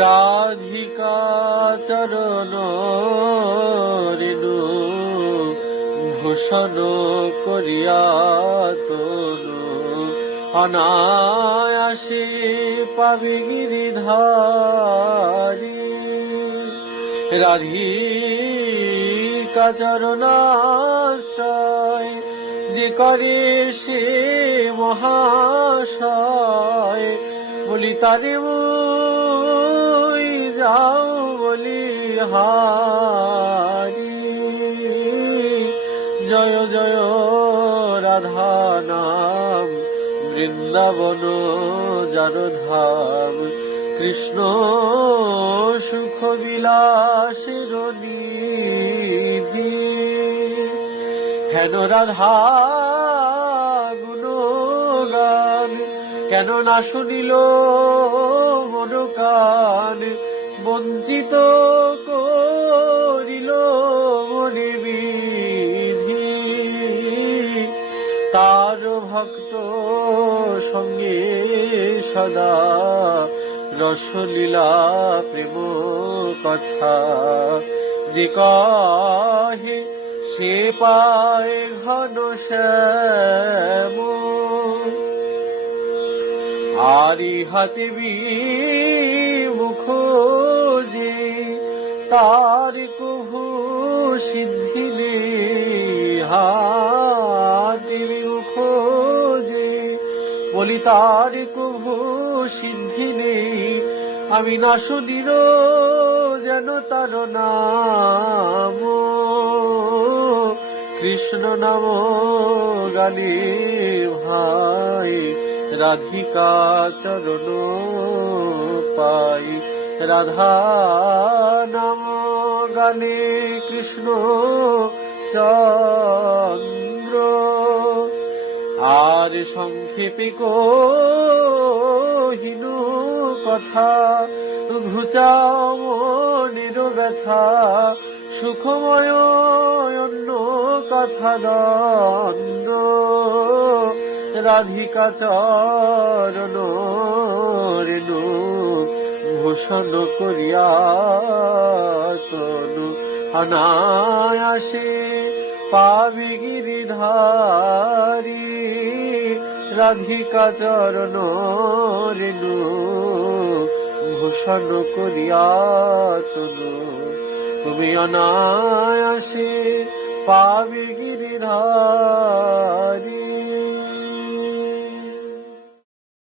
রাধিকা চরণ রেণু ভূষণ করিয়া তনু অনায়াসে পাবি গিরিধারী। রাধিকা চরণাশ্রয় যে করে সে মহাশয়, বলি তারে যাও বলি হারি। জয় জয় রাধা নাম বৃন্দাবন যার ধাম, কৃষ্ণ সুখ বিলাসের নিধি। হেন রাধা গুণগান কেন না শুনিল মন কান, বঞ্চিত করিল মনে বিধি। তার ভক্ত সঙ্গে সদা রসলীলা প্রেম কথা, যে কহে সে পায় ঘন শ্যাম। আরি হাতে মুখ যে তার কভু সিদ্ধি নেই, হাতে মুখ যে বলি তার কভু সিদ্ধি নেই। আমি না শুনিল যেন তার নাম, কৃষ্ণ নাম গানে ভাই রাধিকা চরণ পাই। রাধা নাম গানে কৃষ্ণ চন্দ্র। আর সংক্ষেপে কহিনু কথা, ঘুচাও মনের ব্যথা, সুখময় অন্য কথা দ্বন্দ্ব। রাধিকা চরণ রেণু ভূষণ করিয়া তনু অনায়াসে পাবি গিরিধারী। রাধিকা চরণ রেণু ভূষণ করিয়া তনু, তুমি অনায়াসে পাবি গিরিধারী।